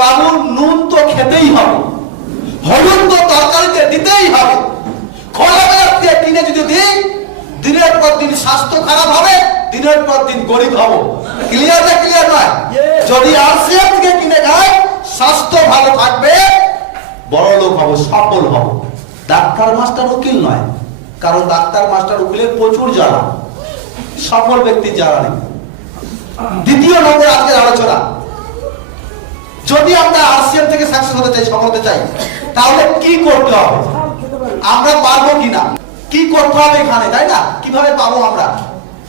বাবু নুন তো খেতেই হবে, হলুদ তো তরকারিতে দিতেই হবে, খোলা বাজার দিয়ে কিনে যদি দিই দিনের পর দিন স্বাস্থ্য খারাপ হবে, দিনের পর দিন গরিব হব। ক্লিয়ার না ক্লিয়ার নয়? যদি আরসিএম থেকে কিনে খাই স্বাস্থ্য ভালো থাকবে, বড় লোক হব, সফল হব। ডাক্তার মাস্টার উকিল নয়, কারণ ডাক্তার মাস্টার উকিলের প্রচুর জ্বালা, সফল ব্যক্তির জ্বালা নেই। দ্বিতীয় নম্বর আজকের আলোচনা, যদি আমরা আরসিএম থেকে সাকসেস হতে চাই, সফল হতে চাই, তাহলে কি করতে হবে, আমরা পারবো কিনা, কি করতে হবে এখানে, তাই না? কিভাবে পাবো আমরা?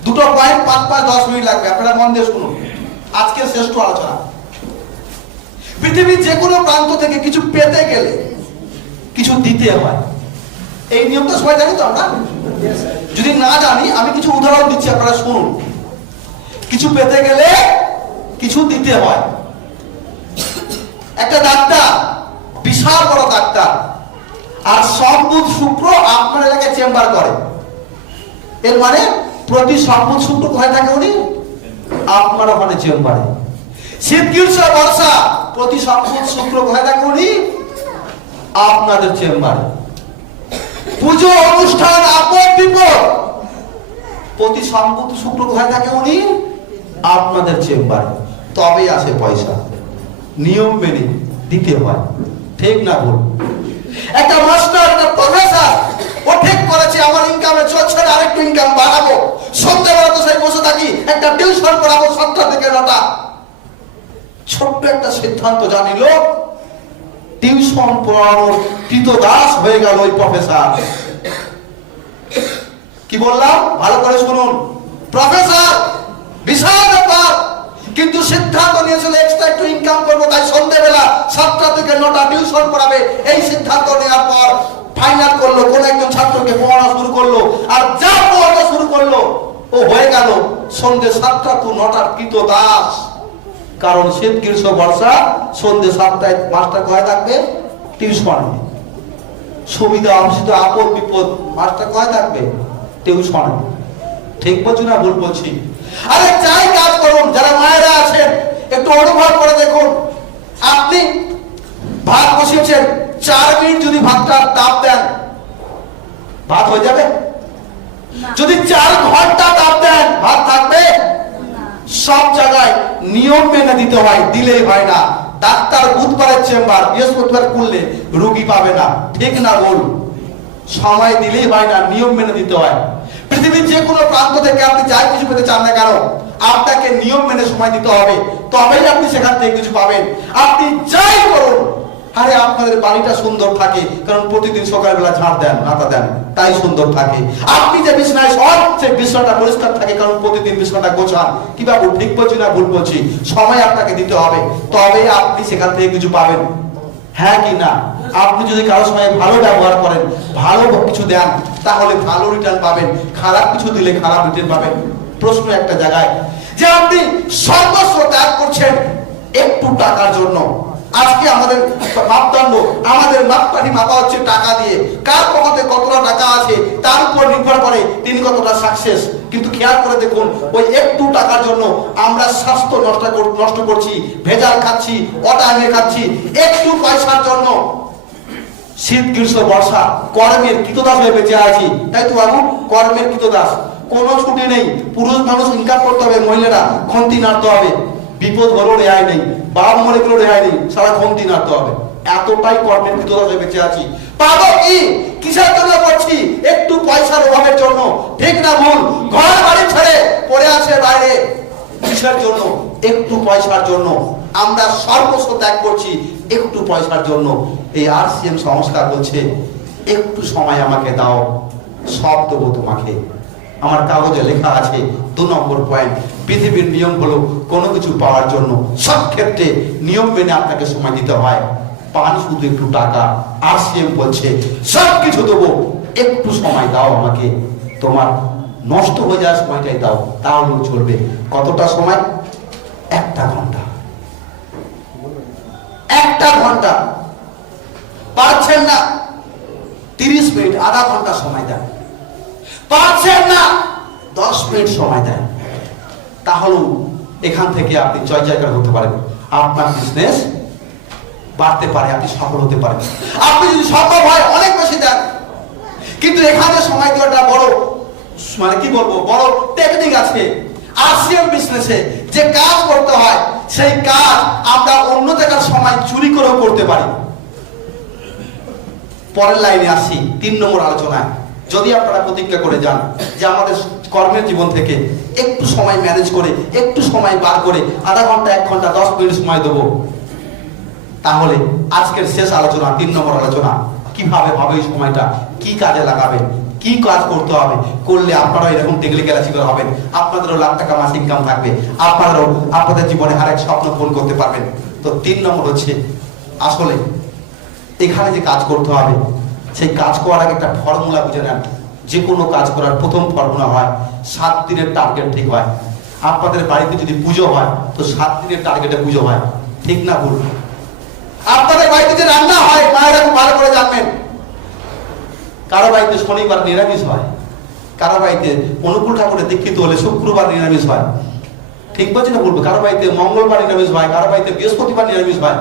দুটো পয়েন্ট 5-10 মিনিট লাগবে, আপনারা মন দিয়ে শুনুন আজকের শ্রেষ্ঠ আলোচনা। পৃথিবীর যে কোনো প্রান্ত থেকে কিছু পেতে গেলে কিছু দিতে হয়, এই নিয়মটা সবাই জানি তো আমরা? যদি না জানি আমি কিছু উদাহরণ দিচ্ছি, আপনারা শুনুন। কিছু পেতে গেলে কিছু দিতে হয়। একটা ডাক্তার, বিশাল বড় ডাক্তার, আর সোম বুধ শুক্র আপনার এলাকায় চেম্বার করে। এর মানে প্রতি সোম বুধ শুক্র কোথায় থাকে উনি? আপনার ওখানে চেম্বারে। শীত গ্রীষ্ম বর্ষা প্রতি সোম বুধ শুক্র কোথায় থাকে উনি? আপনাদের চেম্বারে। পুজো অনুষ্ঠান আপদ বিপদ প্রতি সোম বুধ শুক্র কোথায় থাকে উনি? আপনাদের চেম্বারে। তবেই আসে পয়সা, নিয়ম মেনে দিতে হয়, ঠিক না ভুল? একটা মাস্টার, একটা প্রফেসর, ও ঠিক করেছে আমার ইনকামে চলছে না, আরেকটু ইনকাম বাড়াবো, সন্ধ্যাবেলা তো সেই বসে থাকি, একটা টিউশন পড়াবো 7টা থেকে 9টা। ছোট্ট একটা সিদ্ধান্ত জানিল, টিউশন পড়ানোর কৃতদাস হয়ে গেল ওই প্রফেসর। কি বললাম ভালো করে শুনুন। প্রফেসর, বিশাল ব্যাপার, কিন্তু সিদ্ধান্ত নিয়েছিল এক্সট্রা একটু ইনকাম করবো, তাই সন্ধ্যাবেলা 7টা থেকে 9টা টিউশন পড়াবে। এই সিদ্ধান্ত নেওয়ার পর ফাইনাল করলো, কোন একজন ছাত্রকে পড়ানো শুরু করলো, আর যা পড়ানো শুরু করলো ও হয়ে গেল সন্ধ্যে 7টা to 9টার কৃতদাস। কারণ শীত গ্রীষ্ম বর্ষা সন্ধ্যে 7টায় মাস্টার কোথায় থাকবে? টিউশনে। সুবিধা অসুবিধা আপদ বিপদ মাস্টার কোথায় থাকবে? টিউশনে। ঠিক বলছি না ভুল বলছি? আরে যাই কাজ করুন, যারা মায়েরা আছেন একটু অনুভব করে দেখুন। আপনি ভাত বসিয়েছেন, 4 মিনিট যদি ভাতটা তাপ দেন, ভাত হয়ে যাবে? যদি 4 ঘন্টা তাপ দেন, ভাত থাকবে? সব জায়গায় নিয়ম মেনে দিতে হয়, দিলেই হয় না। ডাক্তার বুধবারের চেম্বার, বৃহস্পতিবার খুললে রোগী পাবে না, ঠিক না বল? সময় দিলেই হয় না, নিয়ম মেনে দিতে হয়। পৃথিবীর যে কোনো প্রান্ত থেকে আপনি যাই কিছু পেতে চান না কেন, আপনাকে নিয়ম মেনে সময় দিতে হবে, তবেই আপনি সেখান থেকে কিছু পাবেন। আপনি যাই করুন, আরে আপনাদের বাড়িটা সুন্দর থাকে কারণ প্রতিদিন সকালবেলা ঝাড় দেন, নাতা দেন, তাই সুন্দর থাকে। আপনি যে বিছানায় শোন, সেই বিছানাটা পরিষ্কার থাকে কারণ প্রতিদিন বিছানাটা গোছান। কি বাবু ঠিক বলছি না ভুল বলছি? সময় আপনাকে দিতে হবে, তবে আপনি সেখান থেকে কিছু পাবেন, হ্যাঁ কি না? আপনি যদি কারোর সঙ্গে ভালো ব্যবহার করেন, ভালো কিছু দেন, তাহলে ভালো রিটার্ন পাবেন। খারাপ কিছু দিলে খারাপ রিটার্ন পাবেন। প্রশ্ন একটা জায়গায় যে আপনি সর্বস্ব ত্যাগ করছেন একটু টাকার জন্য। আজকে আমাদের মাপদণ্ড, আমাদের মাপকাঠি মাপা হচ্ছে টাকা দিয়ে। কার পকেটে কতটা টাকা আছে তার উপর নির্ভর করে তিনি কতটা সাকসেস। কিন্তু খেয়াল করে দেখুন, ওই একটু টাকার জন্য আমরা স্বাস্থ্য নষ্ট করছি, ভেজাল খাচ্ছি, অটাইমে খাচ্ছি, একটু পয়সার জন্য। শীত গ্রীষ্ম বর্ষা কর্মের কৃতদাস হয়ে বেঁচে আছি, তাই তো বাবু? কর্মের কৃতদাস, কোনো ছুটি নেই। পুরুষ মানুষ ইনকাম করতে হবে, মহিলারা খন্তি নাড়তে হবে। বিপদ হলো রেহাই নেই, বাপ মরে গেলেও রেহাই নেই, সারা খন্তি নাড়তে হবে। এতটাই কর্মের কৃতদাস হয়ে বেঁচে আছি। পাবো কি? কিসের জন্য করছি? একটু পয়সার অভাবের জন্য, ঠিক না ভুল? ঘর বাড়ি ছেড়ে পড়ে আছে বাইরে, কিসের জন্য? একটু পয়সার জন্য। আমরা সর্বস্ব ত্যাগ করছি একটু পয়সার জন্য। এই আরসিএম সংস্কার বলছে একটু সময় আমাকে দাও, সব দেবো তোমাকে। আমার কাগজে লেখা আছে 2 নম্বর পয়েন্ট, পৃথিবীর নিয়ম হলো কোনো কিছু পাওয়ার জন্য সব ক্ষেত্রে নিয়ম মেনে আপনাকে সময় দিতে হয়। পান শুধু একটু টাকা, আরসিএম বলছে সব কিছু দেবো, একটু সময় দাও আমাকে। তোমার নষ্ট হয়ে যাওয়ার সময়টাই দাও, তাহলেও চলবে। কতটা সময়? 1 ঘন্টা। 1 ঘন্টা পারছেন না? 30 মিনিট, আধা ঘন্টা সময় দেন। পারছেন না? 10 মিনিট সময় দেন। তাহলেও এখান থেকে আপনি জয় জয়কার হতে পারেন। আপনার বিজনেস বাড়তে পারে, আপনি সফল হতে পারেন। আপনি যদি সম্ভব হয় অনেক বেশি দেন, কিন্তু এখানে সময় দেওয়াটা বড় মানে কি বলবো, বড় টেকনিক আছে। আরসিএম বিজনেসে যে কাজ করতে হয় সেই কাজ আমরা অন্য জায়গার সময় চুরি করেও করতে পারি। পরের লাইনে আসি 3 নম্বর আলোচনায়। যদি আপনারা প্রতিজ্ঞা করে যান যে আমাদের কর্মের জীবন থেকে একটু সময় ম্যানেজ করে, একটু সময় বার করে, আধা ঘন্টা 1 ঘন্টা 10 মিনিট সময় দেবো, তাহলে আজকের শেষ আলোচনা 3 নম্বর আলোচনা, কিভাবে হবে এই সময়টা, কি কাজে লাগাবেন, কি কাজ করতে হবে, করলে আপনারাও এরকম টেকনিক্যাল অ্যাচিভার হবেন, আপনাদেরও লাখ টাকা মাস ইনকাম থাকবে, আপনারাও আপনাদের জীবনে আরেক স্বপ্ন পূরণ করতে পারবেন। তো 3 নম্বর হচ্ছে আসলে এখানে যে কাজ করতে হবে সেই কাজ করার আগে একটা ফর্মুলা বুঝে নেন। যে কোনো কাজ করার প্রথম ফর্মুলা হয় 7 দিনের টার্গেট ঠিক হয়। আপনাদের বাড়িতে যদি পুজো হয় তো 7 দিনের টার্গেটে পুজো হয়, ঠিক না ভুল? আপনাদের বাড়িতে যে রান্না হয় মায়েরা খুব ভালো করে জানবেন, কারো বাড়িতে শনিবার নিরামিষ হয়, কারো বাড়িতে অনুকূল ঠাকুরের দীক্ষিত হলে শুক্রবার নিরামিষ হয়, ঠিক বলছি না বলবো? কারো বাড়িতে মঙ্গলবার নিরামিষ হয়, কারো বাড়িতে বৃহস্পতিবার নিরামিষ হয়।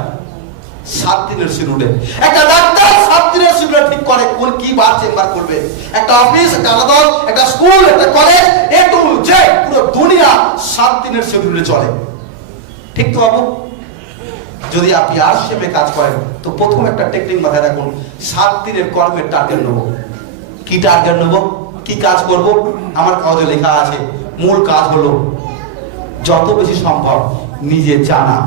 7 দিনের শিডিউলে একটা ডাক্তার 7 দিনের শিডিউলে ঠিক করে কোন কি বার চেম্বার করবে। একটা অফিস, একটা আদালত, একটা স্কুল, একটা কলেজ, এ টু জেড পুরো দুনিয়া 7 দিনের শিডিউলে চলে, ঠিক তো বাবু? যদি আপনি আরসিএমে কাজ করেন তো প্রথম একটা টেকনিক মাথায় রাখুন, 7 দিনের কর্মের টার্গেট নেব। কি টার্গেট নেব, কি কাজ করব? আমার কাগজে লেখা আছে, মূল কাজ হলো যত বেশি সম্ভব নিজে জানা,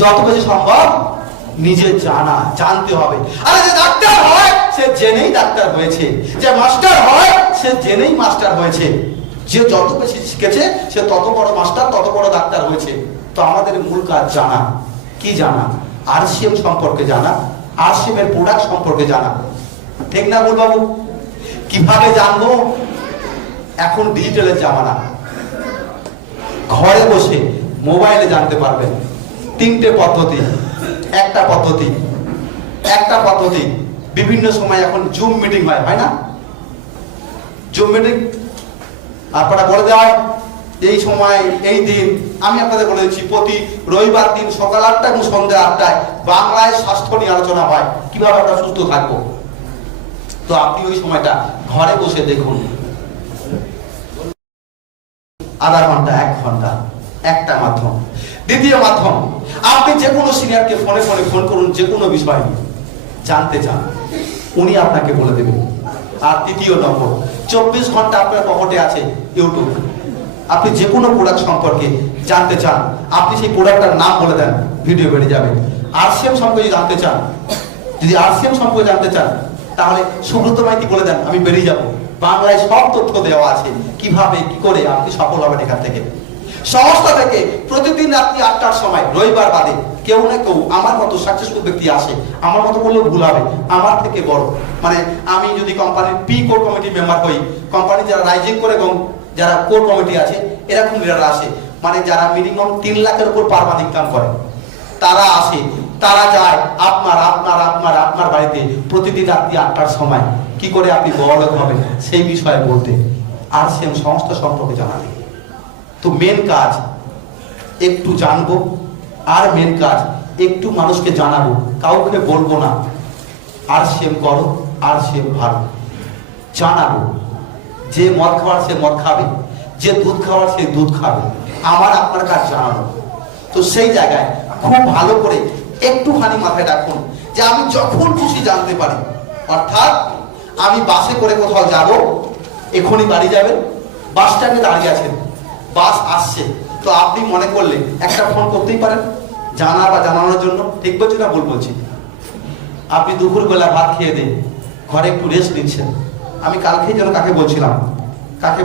যত বেশি সম্ভব নিজে জানা, জানতে হবে। আরে যে ডাক্তার হয় সে জেনেই ডাক্তার হয়েছে, যে মাস্টার হয় সে জেনেই মাস্টার হয়েছে, যে যত বেশি শিখেছে সে তত বড় মাস্টার, তত বড় ডাক্তার হয়েছে। তো আমাদের মূল কাজ জানা। কি জানা? আরসিএম সম্পর্কে জানা, আরসিএম এর প্রোডাক্ট সম্পর্কে জানা, ঠিক না বল বাবু? কিভাবে জানবো? এখন ডিজিটালের জামানা, ঘরে বসে মোবাইলে জানতে পারবেন। 3টে পদ্ধতি, একটা পদ্ধতি বিভিন্ন সময় এখন জুম মিটিং হয় না? জুম মিটিং আপনারা বলে দেওয়া হয় এই সময় এই দিন। আমি আপনাদের বলে দিচ্ছি, প্রতি রবিবার দিন সকাল 8টা এবং সন্ধ্যা 8টায় বাংলায় স্বাস্থ্য নিয়ে আলোচনা হয়, কিভাবে আমরা সুস্থ থাকবো। তো আপনি ওই সময়টা ঘরে বসে দেখুন, আধা ঘন্টা 1 ঘন্টা, একটা মাধ্যম। দ্বিতীয় মাধ্যম, আপনি যে কোনো সিনিয়রকে ফোন করুন, যে কোনো বিষয় জানতে চান, উনি আপনাকে বলে দেবেন। আর 3 নম্বর, 24 ঘন্টা আপনার পকেটে আছে ইউটিউব। আপনি যে কোনো প্রোডাক্ট সম্পর্কে জানতে চান, আপনি সেই প্রোডাক্টটার নাম বলে দেন, ভিডিও বেরিয়ে যাবে। আরসিএম সম্পর্কে জানতে চান, যদি আরসিএম সম্পর্কে জানতে চান তাহলে সুব্রত মাইতি বলে দেন, আমি বেরিয়ে যাব। বাংলায় সব তথ্য দেওয়া আছে, কিভাবে কি করে আপনি সফল হবেন এখান থেকে। সংস্থা থেকে প্রতিদিন রাত্রি 8টার সময় রবিবার বাদে কেউ না কেউ আমার মতো সাকসেসফুল ব্যক্তি আসে। আমার মতো বললেও ভুল হবে, আমার থেকে বড়, মানে আমি যদি কোম্পানির পি কোর কমিটি মেম্বার হই, কোম্পানি যারা রাইজিং করে এবং যারা কোর কমিটি আছে এরকম লিডাররা আসে, মানে যারা মিনিমাম 3 লাখের উপর পার মান্থ ইনকাম করে, তারা আসে, তারা যায় আপনার বাড়িতে প্রতিদিন রাত্রি 8টার সময় কি করে আপনি বড়লোক হবেন সেই বিষয়ে বলতে, আরসিএম সংস্থা সম্পর্কে জানাতে। তো মেন কাজ একটু জানবো, আর মেন কাজ একটু মানুষকে জানাবো, কাউকে বলবো না আরসিএম করো, আরসিএম ভালো, জানাবো। যে মদ খাওয়ার সে মদ খাবে, যে দুধ খাওয়ার সে দুধ খাবে, আমার আপনার কাজ জানানো। তো সেই জায়গায় খুব ভালো করে একটুখানি মাথায় রাখুন যে আমি যখন খুশি জানতে পারি, অর্থাৎ আমি বাসে করে কোথাও যাব, এখনই বাড়ি যাবেন, বাস স্ট্যান্ডে দাঁড়িয়ে আছেন, বাস আসছে, তো আপনি মনে করলে একটা ফোন করতেই পারেন জানা বা জানানোর জন্য, ঠিক বলছি না ভুল বলছি? আপনি দুপুরবেলা ভাত খেয়ে দিন, ঘরে একটু রেস্ট নিচ্ছেন। আমি কালকেই যেন কাকে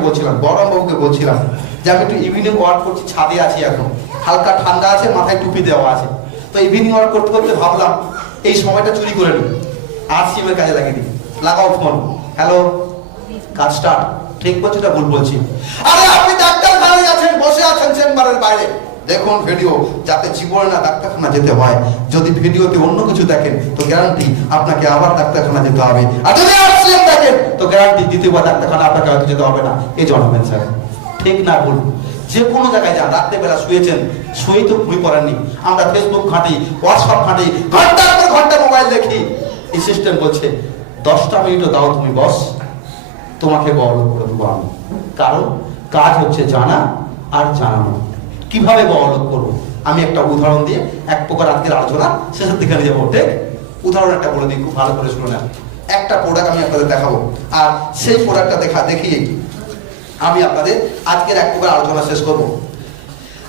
বলছিলাম বড়ম বাবুকে বলছিলাম যে আমি একটু ইভিনিং ওয়ার্ক করছি, ছাদে আছি, এখন হালকা ঠান্ডা আছে, মাথায় টুপি দেওয়া আছে, তো ইভিনিং ওয়ার্ক করতে করতে ভাবলাম এই সময়টা চুরি করে নিই, আরসিএম এর কাজে লাগিয়ে দিই। লাগাও ফোন, হ্যালো, কাজ স্টার্ট, ঠিক বলছি না ভুল বলছি? আরে আপনি ডাক্তারখানায় আছেন, বসে আছেন চেম্বারের বাইরে, দেখুন ভিডিও, যাতে জীবনে না ডাক্তারখানা যেতে হয়। যদি ভিডিওতে অন্য কিছু দেখেন তো গ্যারান্টি আপনাকে আবার ডাক্তারখানা যেতে হবে, আর যদি আরসিএম দেখেন তো গ্যারান্টি দ্বিতীয়বার ডাক্তারখানা আপনাকে হয়তো যেতে হবে না। এই জন্মেন স্যার, ঠিক না ভুল? যে কোনো জায়গায় যান, রাত্রেবেলা শুয়েছেন, শুয়েই তো ঘুমিয়ে পড়েননি, আমরা ফেসবুক ঘাঁটি, হোয়াটসঅ্যাপ ঘাঁটি, ঘন্টার পর ঘন্টা মোবাইল দেখি। এই সিস্টেম বলছে 10টা মিনিটও দাও তুমি বস, তোমাকে বড়লোক করে দেবো আমি। কারণ কাজ হচ্ছে জানা আর জানানো। কিভাবে বড়লোক করবো আমি একটা উদাহরণ দিয়ে এক প্রকার আজকের আলোচনা শেষের দিকে নিয়ে যাবো। ঠিক উদাহরণ একটা বলে দিই, খুব ভালো করে শুনে নেন। একটা প্রোডাক্ট আমি আপনাদের দেখাবো, আর সেই প্রোডাক্টটা দেখিয়ে আমি আপনাদের আজকের এক প্রকার আলোচনা শেষ করব।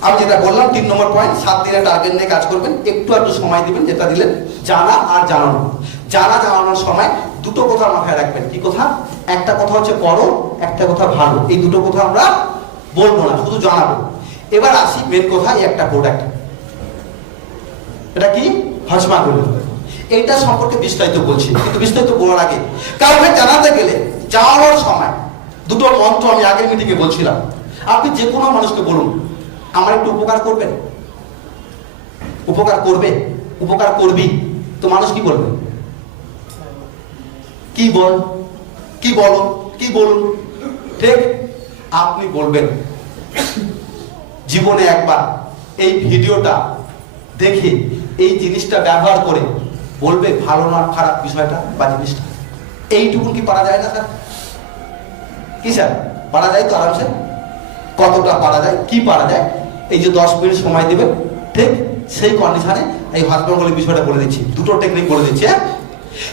আমি যেটা বললাম 3 নম্বর পয়েন্ট, 7 দিনের টার্গেট নিয়ে কাজ করবেন, একটু সময় দিবেন। যেটা দিলেন জানা আর জানানো। জানা জানানোর সময় দুটো কথা মাথায় রাখবেন। কি কথা? একটা কথা হচ্ছে করো, একটা কথা ভালো। এই দুটো কথা আমরা বলবো না, শুধু জানাবো। এবার আসি মেন কথা, এই একটা প্রোডাক্ট, এটা কি হজমা গুলো, এইটা সম্পর্কে বিস্তারিত বলছি। কিন্তু বিস্তারিত বলার আগে কাউকে জানাতে গেলে জানানোর সময় দুটো মন্ত্র আমি আগের মিটিংয়ে বলছিলাম। আপনি যে কোনো মানুষকে বলুন আমার একটু উপকার করবেন, উপকার করবে, উপকার করবি, তো মানুষ কি বলবে? কি বল, কি বলো, কি বলুন? ঠিক আপনি বলবেন জীবনে একবার এই ভিডিওটা দেখে এই জিনিসটা ব্যবহার করে বলবে ভালো না খারাপ বিষয়টা বা জিনিসটা। এইটুকু কি পারা যায় না স্যার? কি স্যার পারা যায় তো আরামসে? কতটা পারা যায়, কি পারা যায়? এই যে 10 মিনিট সময় দেবেন, ঠিক সেই কন্ডিশনে এই হজমা বিষয়টা বলে দিচ্ছি, দুটো টেকনিক বলে দিচ্ছি।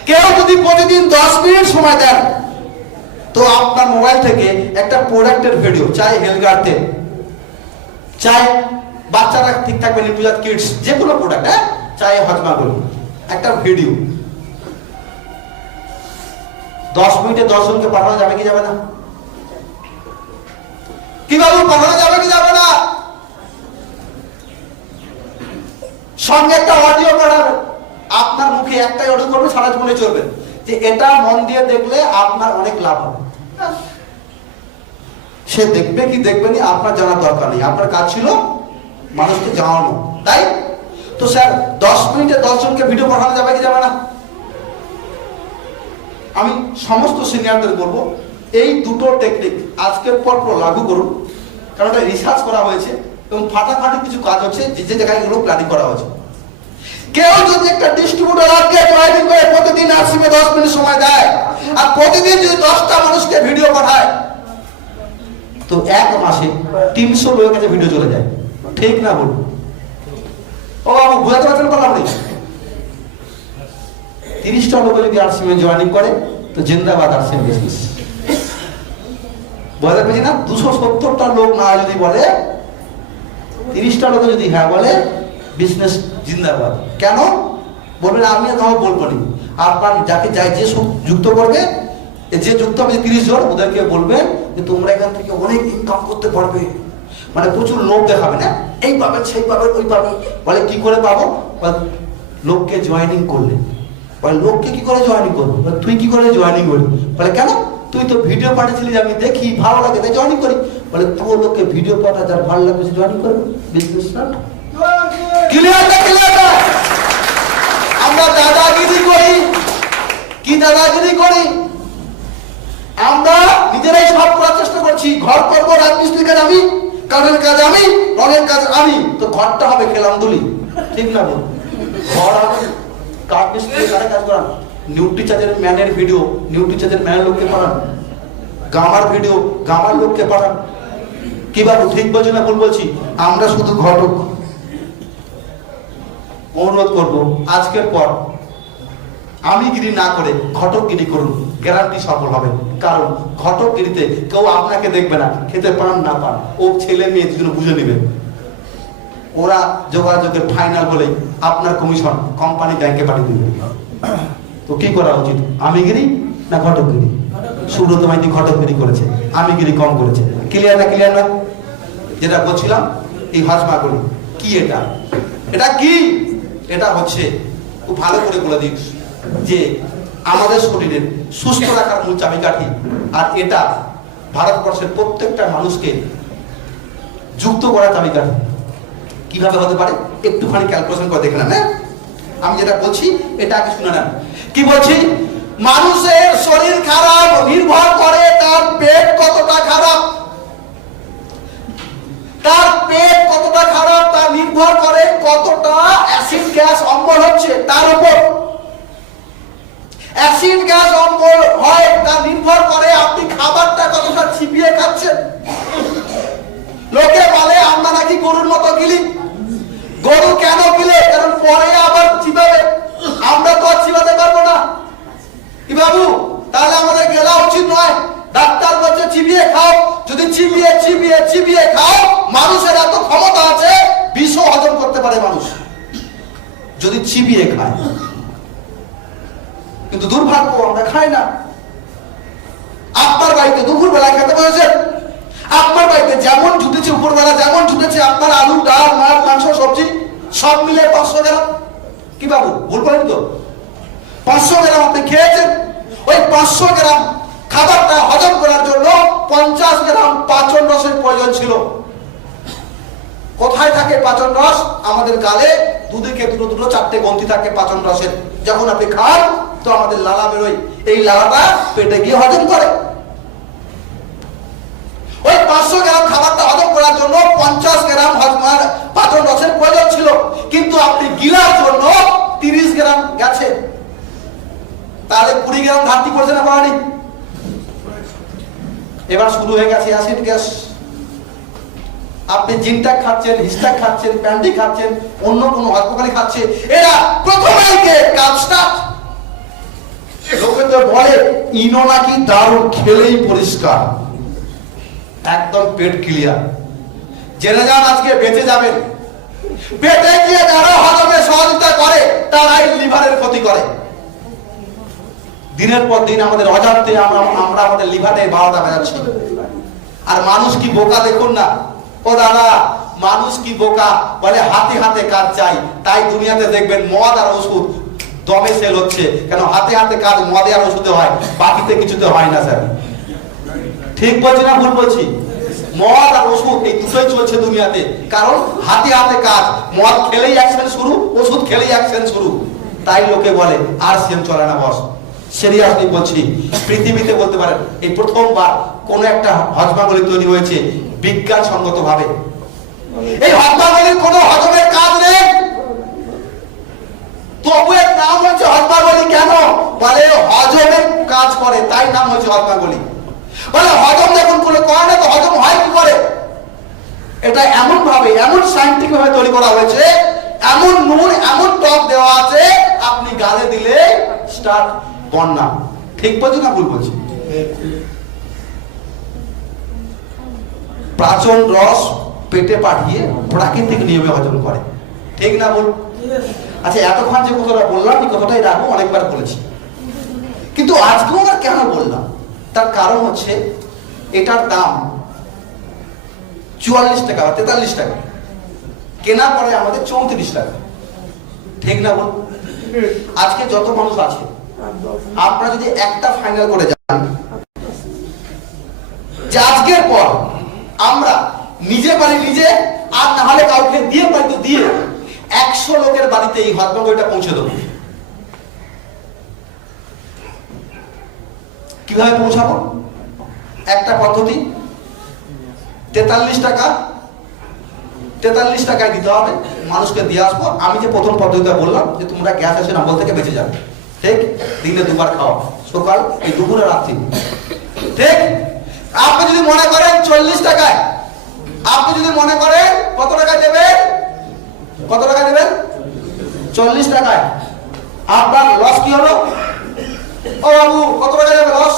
কেউ যদি প্রতিদিন 10 মিনিট সময় দেন, তো আপনার মোবাইল থেকে একটা প্রোডাক্টের ভিডিও, চাই হেলগার্ডের, চাই বাচ্চারা ঠিক থাকবে নিউজাত কিডস, যে কোনো প্রোডাক্ট, চাই হজমাগুলো, একটা ভিডিও 10 মিনিটে 10 জনকে পাঠানো যাবে কি যাবে না? কিভাবে পাঠানো যাবে কি যাবে না? সঙ্গে একটা অডিও পাঠাবে, আপনার মুখে একটাই অডিও করবে, সারা জীবনে চলবে, যে এটা মন দিয়ে দেখলে আপনার অনেক লাভ হবে। সে দেখবে কি দেখবে না আপনার জানার দরকার নেই, আপনার কাজ ছিল মানুষকে জানানো, তাই তো স্যার 10 মিনিটে 10 জনকে ভিডিও পাঠানো যাবে কি যাবে না? আমি সমস্ত সিনিয়রদের বলবো এই দুটো টেকনিক আজকের পর লাগু করুন, কারণ এটা রিসার্চ করা হয়েছে এবং ফাটাফাটি কিছু কাজ হচ্ছে যে জায়গায় এগুলো প্ল্যানিং করা হয়েছে। কেউ যদি একটা ডিস্ট্রিবিউটর আজকে জয়েনিং করে প্রতিদিন আরসিমে 10 মিনিট সময় দেয়, আর প্রতিদিন যদি 10টা মানুষকে ভিডিও পাঠায়, তো এক মাসে 300 লোকের কাছে ভিডিও চলে যায়। ঠিক না বলুন? ও বাবু বুঝাতে পারছেন কথা? আপনি 30টা লোক যদি আরসিমে জয়েনিং করে, তো জিন্দাবাদ আরসিএম বিজনেস। বুঝতে পেরেছি না? 270টা লোক না যদি বলে, 30টা লোক যদি হ্যাঁ বলে, বিজনেস জিন্দাবাদ। কেন বলবেন? আমি তাও বলবো না, আপনার যাকে যাই যে যুক্ত করবে, যে যুক্ত হবে 30 জন, ওদেরকে বলবেন যে তোমরা এখান থেকে অনেক ইনকাম করতে পারবে, মানে প্রচুর লোক দেখাবে না, এই পাবেন সেই পাবেন ওই পাবেন। বলে কি করে পাবো? লোককে জয়েনিং করলে। বলে লোককে কি করে জয়েনিং করবো? তুই কি করে জয়েনিং করবি? বলে কেন? তুই তো ভিডিও পাঠিয়েছিলি, আমি দেখি ভালো লাগে তাই জয়েনিং করি। বলে তুই লোককে ভিডিও পাঠা, যার ভালো লাগবে সে জয়েনিং করবে। বিজনেস ক্লিয়ার না? ক্লিয়ার না? আমরা দাদাগিরি করি, কি দাদাগিরি করি? আমরা নিজেরাই সব করার চেষ্টা করছি। ঘর করবো, রাজমিস্ত্রির কাজ আমি, কাঠের কাজ আমি, রঙের কাজ আমি, তো ঘরটা হবে খেলাম দুলি। ঠিক না বল? ঘর হবে কাঠ মিস্ত্রি, কাঠের কাজ করান, নিউট্রি চার্জের ম্যানের ভিডিও, নিউট্রি চার্জের ম্যানের লোককে পাঠান, গামার ভিডিও, গামার লোককে পাঠান। কি বাবু ঠিক বলছি না ভুল বলছি? আমরা শুধু ঘটক। অনুরোধ করবো আজকের পর আমিগিরি না করে ঘটকগিরি করুন, গ্যারান্টি সফল হবে। কারণ ঘটকগিরিতে কেউ আপনাকে দেখবে না, খেতে পান না পান, ও ছেলে মেয়ে দুজন বুঝে নেবে। ওরা যোগাযোগের ফাইনাল বলেই আপনার কমিশন কোম্পানি ব্যাংকে পাঠিয়ে দিবে। তো কি করা উচিত? আমিগিরি না ঘটকগিরি? সুব্রত মাইতি ঘটকগিরি করেছে, আমিগিরি কম করেছে। ক্লিয়ার না? ক্লিয়ার না? যেটা বলছিলাম এই হজমাগুলি কি, এটা এটা কি? এটা হচ্ছে খুব ভালো করে বলে দিই যে আমাদের শরীরের সুস্থ রাখার মূল চাবিকাঠি, আর এটা ভারতবর্ষের প্রত্যেকটা মানুষকে যুক্ত করা চাবিকাঠি। কিভাবে হতে পারে একটুখানি ক্যালকুলেশন করে দেখে নেন। আমি যেটা বলছি এটা আগে শুনে নেন। কি বলছি? মানুষের শরীর খারাপ নির্ভর করে তার পেট কতটা খারাপ। তার পেট কতটা খারাপ তা নির্ভর করে কতটা অ্যাসিড গ্যাস অম্বল হচ্ছে তার উপর। অ্যাসিড গ্যাস অম্বল হয় তা নির্ভর করে আপনি খাবারটা কতটা চিবিয়ে খাচ্ছেন। লোকে বলে আমরা নাকি গরুর মতো গিলি। গরু কেন গিলে? কারণ পরে আবার চিবাবে, আমরা তো আর চিবাতে পারবো না। কি বাবু, তাহলে আমাদের গেলা উচিত নয়। ডাক্তার বলছে চিবিয়ে খাও। যদি চিবিয়ে চিবিয়ে চিবিয়ে খাও, মানুষের এত ক্ষমতা আছে বিষ হজম করতে পারে মানুষ যদি চিবিয়ে খায়। কিন্তু দুর্ভাগ্য আমরা খাই না। আপনার বাড়িতে দুপুর বেলায় খেতে বসেছে, আপনার বাড়িতে যেমন জুটেছে উপরবেলা যেমন জুটেছে আপনার আলু ডাল মাছ মাংস সবজি সব মিলে 500 গ্রাম। কি বাবু ভুল করেন তো? 500 গ্রাম আপনি খেয়েছেন। ওই 500 গ্রাম খাবারটা হজম করার জন্য 50 গ্রাম পাচন রসের প্রয়োজন ছিল। কোথায় থাকে পাচন রস? আমাদের গালে দুদিকে দুটো দুটো চারটে গ্রন্থি থাকে পাচন রসের। যখন আপনি খান তো আমাদের লালা বেরোয়, এই লালাটা পেটে গিয়ে হজম করে। ওই 500 গ্রাম খাবারটা হজম করার জন্য 50 গ্রাম পাচন রসের প্রয়োজন ছিল, কিন্তু আপনি গিলার জন্য 30 গ্রাম গেছে। তাহলে 20 গ্রাম ঘাটতি পড়ছে না পারেনি? এবার শুরু হয়ে গেছে অ্যাসিড গ্যাস। আপনি জিনটাক খাচ্ছেন, হিস্টাক খাচ্ছেন, প্যান্ডি খাচ্ছেন, অন্য কোনো হজমকারী খাচ্ছে, এরা প্রথমেই কাজ স্টার্ট। লোকে তো বলে ইনো নাকি দারুণ খেলেই পরিষ্কার, একদম পেট ক্লিয়ার। জেনে যান আজকে বেঁচে যাবেন। পেটে গিয়ে যারা হজমে সহযোগিতা করে তারাই লিভারের ক্ষতি করে। দিনের পর দিন আমাদের অজান্তে আমরা আমাদের লিভারে 12টা বাজাচ্ছি। আর মানুষ কি বোকা দেখুন না। ও দাদা, মানুষ কি বোকা, বলে হাতে হাতে কাজ চাই। তাই দুনিয়াতে দেখবেন মদ আর ওষুধ দমে সেল হচ্ছে। কেন? হাতে হাতে কাজ মদে আর ওষুধে হয়, বাকিতে কিছুতে হয় না। স্যার ঠিক বলছি না ভুল বলছি? মদ আর ওষুধ এই দুটোই চলছে দুনিয়াতে, কারণ হাতে হাতে কাজ। মদ খেলেই অ্যাকশন শুরু, ওষুধ খেলেই অ্যাকশন শুরু। তাই লোকে বলে আর সিএম চলে না বস। সিরিয়াসলি বলছি, পৃথিবীতে বলতে পারেন এই প্রথমবার কোন একটা হজমাগুলি তৈরি হয়েছে বিজ্ঞানসম্মত ভাবে। এই হজমাগুলির কোনো হজমের কাজ নেই, তবু এর নাম হচ্ছে হজমাগুলি। কেন? বলে হজমের কাজ করে, তাই নাম হচ্ছে হজমাগুলি। বলে হজম যখন কোনো করে না তো হজম হয় কি করে? এটা এমন ভাবে, এমন সায়েন্টিফিক ভাবে তৈরি করা হয়েছে, এমন নুন এমন টক দেওয়া আছে, আপনি গালে দিলে স্টার্ট বন্যা। ঠিক বলছি না ভুল বলছি? পাচন রস পেটে পাঠিয়ে প্রাকৃতিক নিয়মে হজম করে। ঠিক না ভুল? আচ্ছা, এতক্ষণ যে কথাটা বললাম এই কথাটাই রাখবো, অনেকবার বলেছি, কিন্তু আজকেও আর কেন বললাম তার কারণ হচ্ছে এটার দাম 44 টাকা বা 43 টাকা, কেনা পরে আমাদের 34 টাকা। ঠিক না বল? আজকে যত মানুষ আছে আপনারা যদি একটা ফাইনাল করে যান যে আজকের পর আমরা নিজে পারি নিজে, আর না হলে কাউকে দিয়ে পারি তো দিয়ে 100 লোকের বাড়িতে এই হজমাগুলিটা পৌঁছে দেবো। কিভাবে পৌঁছাবো? একটা পদ্ধতি, 43 টাকা 43 টাকায় দিতে হবে, মানুষকে দিয়ে আসবো। আমি যে প্রথম পদ্ধতিটা বললাম যে তোমরা গ্যাস আছে নম্বর থেকে বেঁচে যাবে, ঠিক? দিনে 2 বার খাওয়া, সকাল এই দুপুরে রাত্রি, ঠিক? আপনি যদি মনে করেন 40 টাকায়, আপনি যদি মনে করেন কত টাকা দেবেন, কত টাকা দেবেন? 40 টাকায়। আপনার লস কি হলো? ও বাবু কত টাকা যাবে লস?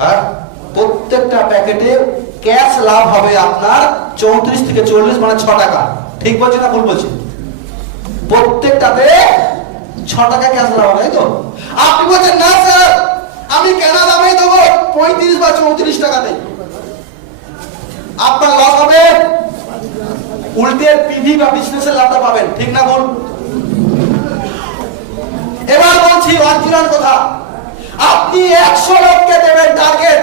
হ্যাঁ, প্রত্যেকটা প্যাকেটে ক্যাশ লাভ হবে আপনার 34 থেকে 40 মানে 6 টাকা। ঠিক বলছি না ভুল বলছি? প্রত্যেকটাতে 6 টাকা ক্যাশ লাভ হবে, তাই তো? আপনি বলছেন না স্যার আমি কেনা দামে দেবো 35 বা 34 টাকাতে, আপনার লস হবে, উল্টে পিভি বা বিজনেসের লাভটা পাবেন। ঠিক না ভুল? এবার বলছি অরিজিনাল কথা, আপনি 100 লোককে দেবেন টার্গেট,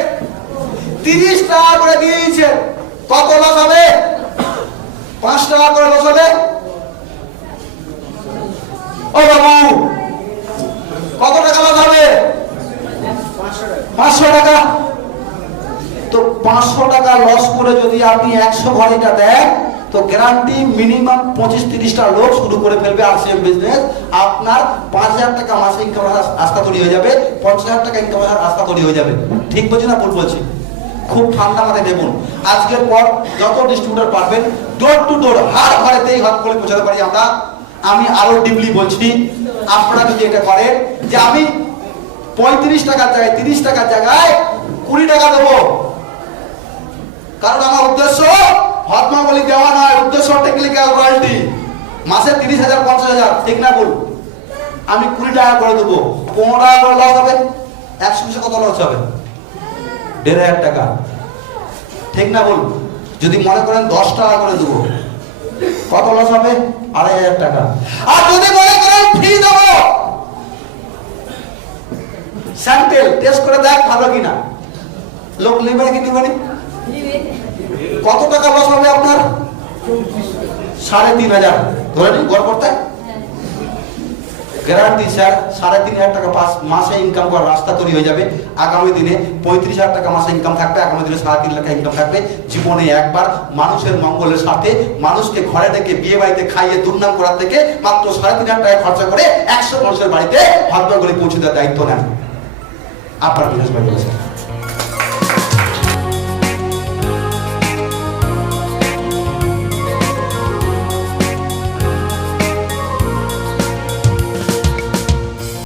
30 টাকা করে দিয়ে দিচ্ছেন, কত লস হবে? 5 টাকা করে লস হবে। ও বাবু কত টাকা লস হবে? 500 টাকা। তো 500 টাকা লস করে যদি আপনি 100 ঘড়িটা দেন, তো গ্যারান্টি মিনিমাম 25-30টা লোক শুরু করে ফেলবে আরসিএম বিজনেস। আপনার 5000 টাকা মাসে ইনকাম রাস্তা তৈরি হয়ে যাবে, 50,000 টাকা ইনকাম রাস্তা তৈরি হয়ে যাবে। ঠিক বলছি না ভুল বলছি? খুব ঠান্ডা মাথায় দেখুন, আজকের পর যত ডিস্ট্রিবিউটর পারবেন ডোর টু ডোর হার ঘরেতেই হাত করে পৌঁছাতে পারি আমরা। আমি আরো ডিপলি বলছি, আপনারা যদি এটা করেন যে আমি 35 টাকার জায়গায় 30 টাকার জায়গায় 20 টাকা দেবো, কারণ আমার উদ্দেশ্য হতমাঙ্গলি দেওয়া নয়, উদ্দেশ্য টেকনিক্যাল রয়্যালটি। মাসে 30,000 50,000, ঠিক না ভুল? আমি 20 টাকা করে দেবো, 15 টাকা করে লস হবে, 100 পয়সা কত লস হবে? 1,500 টাকা, ঠিক না ভুল? যদি মনে করেন 10 টাকা করে দেবো, কত লস হবে? 2,500 টাকা। আর যদি মনে করেন ফ্রি দেবো, স্যাম্পল টেস্ট করে দেখ ভালো কিনা, লোক নেবে কি নেবে না? কত টাকা লস হবে আপনার? 3,500 ধরে নিন গড় করতে। গ্যারান্টি স্যার 3,500 টাকা মাসে ইনকাম করার রাস্তা তৈরি হয়ে যাবে। আগামী দিনে 35,000 টাকা মাসে ইনকাম থাকবে, আগামী দিনে 3.5 লাখ ইনকাম থাকবে। জীবনে একবার মানুষের মঙ্গলের সাথে মানুষকে ঘরে ডেকে বিয়ে বাড়িতে খাইয়ে দুর্নাম করার থেকে মাত্র 3,500 টাকা খরচা করে 100 মানুষের বাড়িতে ভাগ্যগুলি পৌঁছে দেওয়ার দায়িত্ব নেন। আপনার বিজনেস বাড়ি